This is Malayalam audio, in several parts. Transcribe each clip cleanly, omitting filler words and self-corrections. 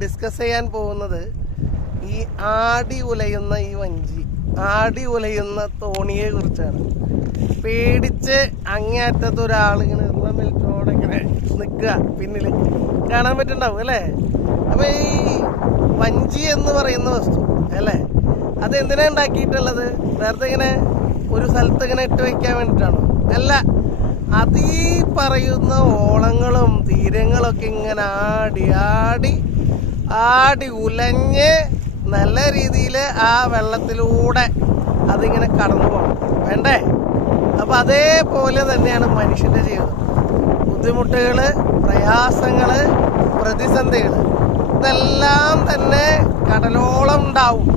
ഡിസ്കസ് ചെയ്യാൻ പോകുന്നത് ഈ ആടി ഉലയുന്ന ഈ വഞ്ചി, ആടി ഉലയുന്ന തോണിയെ കുറിച്ചാണ്. പേടിച്ച് അങ്ങേയറ്റത്ത് ഒരാളിങ്ങനെ മിൽറ്റോടെ ഇങ്ങനെ നിൽക്കുക, പിന്നിൽ കാണാൻ പറ്റുന്നുണ്ടാവും അല്ലേ. അപ്പൊ ഈ വഞ്ചി എന്ന് പറയുന്ന വസ്തു അല്ലേ, അത് എന്തിനാ ഉണ്ടാക്കിയിട്ടുള്ളത്? വെറുതെ ഇങ്ങനെ ഒരു സ്ഥലത്ത് ഇങ്ങനെ ഇട്ട് വെക്കാൻ വേണ്ടിയിട്ടാണോ? അല്ല, അത് ഈ പറയുന്ന ഓളങ്ങളും തീരങ്ങളൊക്കെ ഇങ്ങനെ ആടി ആടി ആടി ഉലഞ്ഞ് നല്ല രീതിയിൽ ആ വെള്ളത്തിലൂടെ അതിങ്ങനെ കടന്നു പോകണം വേണ്ടേ. അപ്പൊ അതേപോലെ തന്നെയാണ് മനുഷ്യന്റെ ജീവിതം. ബുദ്ധിമുട്ടുകള്, പ്രയാസങ്ങള്, പ്രതിസന്ധികള് ഇതെല്ലാം തന്നെ കടലോളം ഉണ്ടാവും.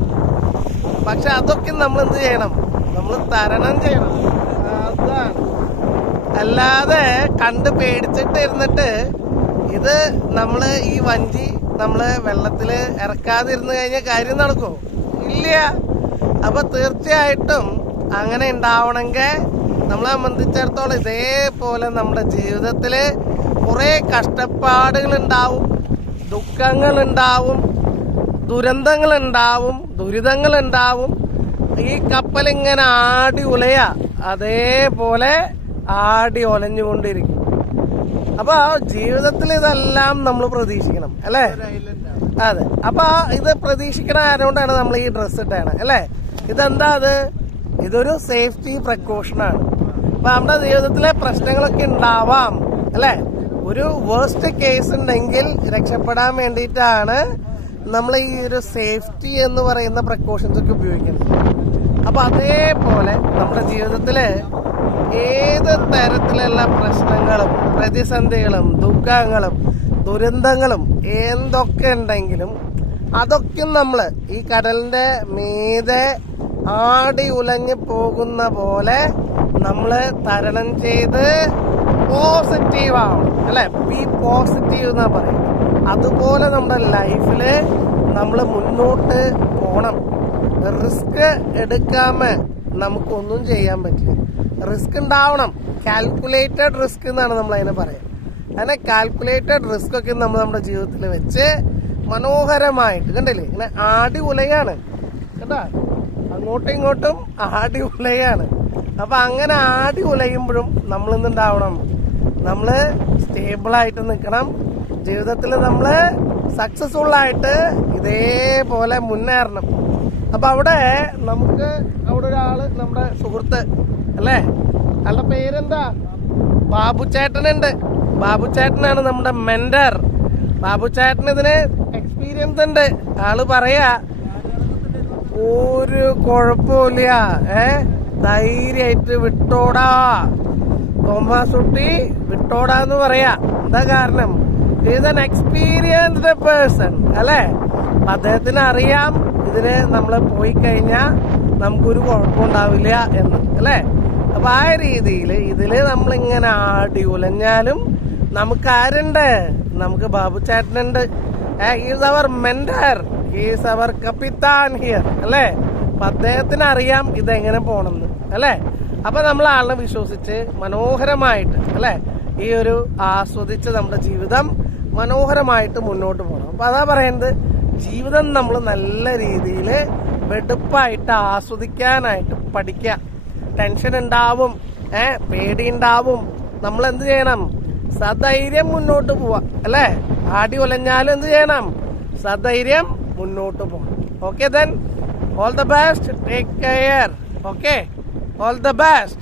പക്ഷെ അതൊക്കെ നമ്മൾ എന്ത് ചെയ്യണം? നമ്മൾ തരണം ചെയ്യണം. അതാണ്. അല്ലാതെ കണ്ട് പേടിച്ചിട്ട് ഇരുന്നിട്ട് ഇത് നമ്മള് ഈ വഞ്ചി നമ്മള് വെള്ളത്തില് ഇറക്കാതിരുന്ന് കഴിഞ്ഞാൽ കാര്യം നടക്കുമോ? ഇല്ല. അപ്പൊ തീർച്ചയായിട്ടും അങ്ങനെ ഉണ്ടാവണമെങ്കിൽ നമ്മളെ സംബന്ധിച്ചിടത്തോളം ഇതേപോലെ നമ്മുടെ ജീവിതത്തില് കുറെ കഷ്ടപ്പാടുകൾ ഉണ്ടാവും, ദുഃഖങ്ങൾ ഉണ്ടാവും, ദുരന്തങ്ങൾ ഉണ്ടാവും, ദുരിതങ്ങൾ ഉണ്ടാവും. ഈ കപ്പൽ ഇങ്ങനെ ആടി ഉലയ അതേപോലെ ആടി ഒലഞ്ഞുകൊണ്ടിരിക്കും. അപ്പൊ ജീവിതത്തിൽ ഇതെല്ലാം നമ്മൾ പ്രതീക്ഷിക്കണം അല്ലേ? അതെ. അപ്പൊ ഇത് പ്രതീക്ഷിക്കണ ആരോണ്ടാണ് നമ്മൾ ഈ ഡ്രസ്സ് ഇട്ടാണ് അല്ലേ? ഇതെന്താ അത്? ഇതൊരു സേഫ്റ്റി പ്രിക്കോഷനാണ്. അപ്പൊ നമ്മുടെ ജീവിതത്തിലെ പ്രശ്നങ്ങളൊക്കെ ഉണ്ടാവാം അല്ലെ. ഒരു വേഴ്സ്റ്റ് കേസ് ഉണ്ടെങ്കിൽ രക്ഷപ്പെടാൻ വേണ്ടിയിട്ടാണ് നമ്മൾ ഈ ഒരു സേഫ്റ്റി എന്ന് പറയുന്ന പ്രിക്കോഷൻസ് ഒക്കെ ഉപയോഗിക്കുന്നത്. അപ്പൊ അതേപോലെ നമ്മുടെ ജീവിതത്തില് ഏത് തരത്തിലുള്ള പ്രശ്നങ്ങളും പ്രതിസന്ധികളും ദുഃഖങ്ങളും ദുരന്തങ്ങളും എന്തൊക്കെ ഉണ്ടെങ്കിലും അതൊക്കെ നമ്മള് ഈ കടലിന്റെ മീതെ ആടി ഉലഞ്ഞു പോകുന്ന പോലെ നമ്മള് തരണം ചെയ്ത് പോസിറ്റീവ് ആവണം അല്ലെ. ബി പോസിറ്റീവ് എന്നാ പറയും. അതുപോലെ നമ്മുടെ ലൈഫില് നമ്മൾ മുന്നോട്ട് പോണം. റിസ്ക് എടുക്കാമേ നമുക്കൊന്നും ചെയ്യാൻ പറ്റില്ല. റിസ്ക് ഉണ്ടാവണം. കാൽക്കുലേറ്റഡ് റിസ്ക് എന്നാണ് നമ്മൾ അതിനെ പറയാം. അങ്ങനെ കാൽക്കുലേറ്റഡ് റിസ്ക് ഒക്കെ നമ്മൾ നമ്മുടെ ജീവിതത്തിൽ വെച്ച് മനോഹരമായിട്ട് കണ്ടില്ലേ ഇങ്ങനെ ആടി ഉലയാണ് കേട്ടാ, അങ്ങോട്ടും ഇങ്ങോട്ടും ആടി ഉലയാണ്. അപ്പൊ അങ്ങനെ ആടി ഉലയുമ്പോഴും നമ്മൾ എന്തുണ്ടാവണം? നമ്മള് സ്റ്റേബിളായിട്ട് നിൽക്കണം. ജീവിതത്തിൽ നമ്മള് സക്സസ്ഫുൾ ആയിട്ട് ഇതേപോലെ മുന്നേറണം. അപ്പൊ അവിടെ നമുക്ക് അവിടെ ഒരാള് നമ്മുടെ സുഹൃത്ത് അല്ലേ, അയാളുടെ പേരെന്താ? ബാബുചേട്ടനുണ്ട്. ബാബുചേട്ടനാണ് നമ്മുടെ മെന്റർ. ബാബുചേട്ടന് ഇതിന് എക്സ്പീരിയൻസ് ഉണ്ട്. ആള് പറയാ ഒരു കുഴപ്പമില്ല, ധൈര്യമായിട്ട് വിട്ടോടാ തോമസ് കുട്ടി, വിട്ടോടാന്ന് പറയാ. എന്താ കാരണം? ഈസ് ആൻ എക്സ്പീരിയൻസ്ഡ് പേഴ്സൺ അല്ലെ. അദ്ദേഹത്തിന് അറിയാം ഇതിന് നമ്മൾ പോയി കഴിഞ്ഞാൽ നമുക്കൊരു കുഴപ്പമുണ്ടാവില്ല എന്ന് അല്ലെ. അപ്പൊ ആ രീതിയിൽ ഇതില് നമ്മളിങ്ങനെ ആടി ഉലഞ്ഞാലും നമുക്ക് ആരുണ്ട്? നമുക്ക് ബാബുചേട്ടനുണ്ട്. Is our mentor, is our കപ്പിത്താൻ ഹിയർ അല്ലെ. അപ്പൊ അദ്ദേഹത്തിന് അറിയാം ഇതെങ്ങനെ പോണെന്ന് അല്ലെ. അപ്പൊ നമ്മൾ ആളിനെ വിശ്വസിച്ച് മനോഹരമായിട്ട് അല്ലെ ഈ ഒരു ആസ്വദിച്ച് നമ്മുടെ ജീവിതം മനോഹരമായിട്ട് മുന്നോട്ട് പോകണം. അപ്പൊ അതാ പറയുന്നത്, ജീവിതം നമ്മൾ നല്ല രീതിയിൽ വെടുപ്പായിട്ട് ആസ്വദിക്കാനായിട്ട് പഠിക്കുക. ടെൻഷൻ ഉണ്ടാവും, പേടി ഉണ്ടാവും. നമ്മൾ എന്ത് ചെയ്യണം? സധൈര്യം മുന്നോട്ട് പോവാ അല്ലെ. ആടി ഒലഞ്ഞാലും എന്ത് ചെയ്യണം? സധൈര്യം മുന്നോട്ട് പോകണം. Okay, then all the best, take care. Okay, all the best.